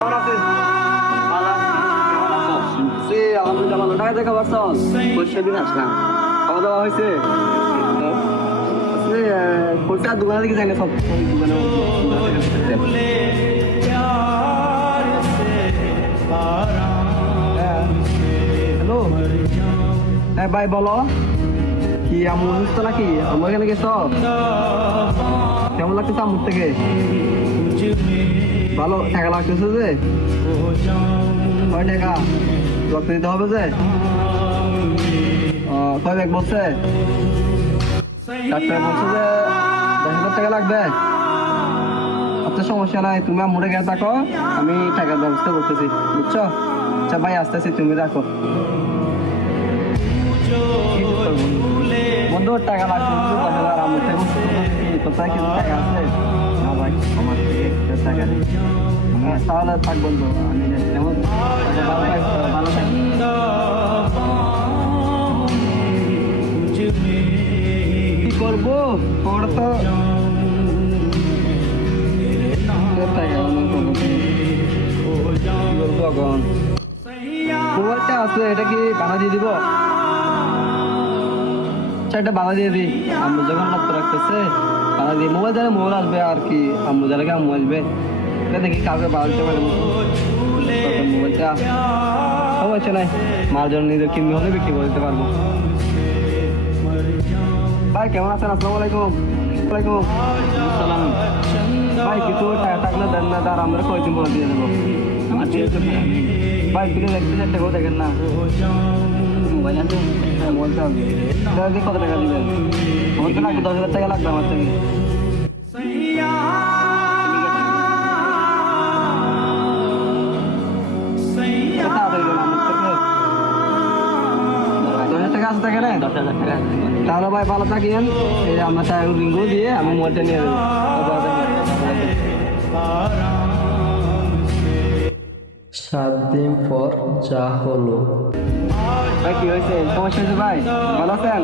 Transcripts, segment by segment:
কেমন আছিস? ভালো আছি, কেমন আছো? আলহামদুলিল্লাহ ভালো। ঢাকা থেকে পারছস? পরশুর দিন আসলাম। খাওয়া দাওয়া হয়েছে? কোনটা দোকানে দিকে যাই না, সব দোকানে হ্যালো, হ্যাঁ ভাই বলো, কি আম্মু অসুস্থ নাকি? আমার এখানে গেছ? কেমন লাগতেছে আম্মুর থেকে? ভালো টাকা লাগতেছে যে? কয় টাকা রক্ত দিতে হবে যে? কয় ব্যাগ বলছে? ডাক্তার বলছে যে 10,000 টাকা লাগবে। আচ্ছা সমস্যা নাই, তুমি আম্মুরে গিয়ে থাকো, আমি টাকার ব্যবস্থা করতেছি, বুঝছো? আচ্ছা ভাই আসতেছি, তুমি রাখো। বন্ধু টাকা লাগবে, 10,000 আম্মুর থেকে কোথায় কিছু টাকা আছে? না ভাই, আমার থেকে টাকা নেই। তাহলে থাক বন্ধু, আমি কেমন ভালো থাকি। কি করবো ওরা তো মোবাইলটা আছে, এটা কি বানা দিয়ে দিব? এটা বানা দিয়ে দিই, আম্মু যখন লক্ষ্য রাখতেছে বানা দিয়ে। মোবাইল জানে মোবাইল আসবে আর কি, আম্মু জানে কি আম্মু আসবে, এটা দেখি কাউকে বানাতে পারে মোবাইলটা। সমস্যা নাই, মার জন্য নিজের কিনতে হলে বিক্রি করে দিতে পারবো। ভাই কেমন আছেন? আসসালামু আলাইকুম। ওয়ালাইকুম আসসালাম। ভাই কিছু টাকা থাকলে দেন না, তার আমরা কয়দিন পরে দিয়ে দেবো। আমার ভাই প্লিজ একদিন একটা করে দেখেন না। মোবাইল আছে? হ্যাঁ বলতে হবে। কত টাকা দিবেন? আমার তো লাগবে 10,000 টাকা লাগবে আমার থেকে। তাড়াতাড়ি দেন আমার থেকে। 10,000 টাকা আছে, টাকা নেন? 10,000 টাকা। তাহলে ভাই ভালো থাকেন, এই যে আমরা টাকা রিঙ্গু দিয়ে আমি মোবাইলটা নিয়ে দেবো। 7 দিন পর যা হলো। ভাই কি হয়েছে? সমস্যা হয়েছে ভাই? ভালো আছেন?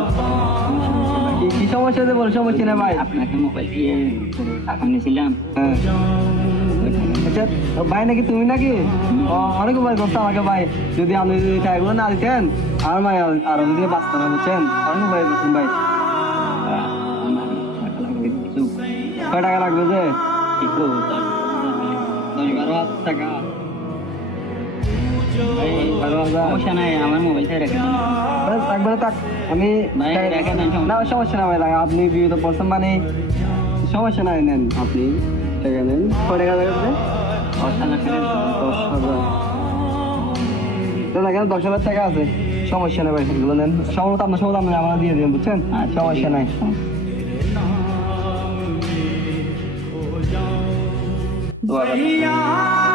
কি সমস্যা হয়েছে বল, সমস্যা নেই ভাই। আপনাকে মোবাইল দিয়ে টাকা নিয়েছিলাম। হ্যাঁ আচ্ছা ভাই, নাকি তুমি নাকি? অনেক ভাই করতো আমাকে ভাই, যদি আপনি যদি টাকাগুলো না দিতেন আমার ভাই আরো যদি বাঁচতে না, বুঝছেন? অনেক ভাই করছেন ভাই। আমার টাকা লাগবে কিছু। কয় টাকা লাগবে যে? কিছু 10-12,000 টাকা। ভাই, 12,000? সমস্যা নাই, আমার মোবাইলটাই রেখে দিন। থাকবে না থাক, আমি ভাই, রেখে দেন, সমস্যা না সমস্যা না ভাই, আপনি বিয়ে তো পড়ছেন মানে সমস্যা নাই, নেন আপনি টাকা নেন। কয় টাকা লাগবে? 10,000 টাকা। 10,000 এখানে 10,000 টাকা আছে, সমস্যা নেই ভাই, এগুলো নেন। সময় আপনার সময় আপনি আমরা দিয়ে দিন, বুঝছেন? সমস্যা নাই। দোয়া করবেন।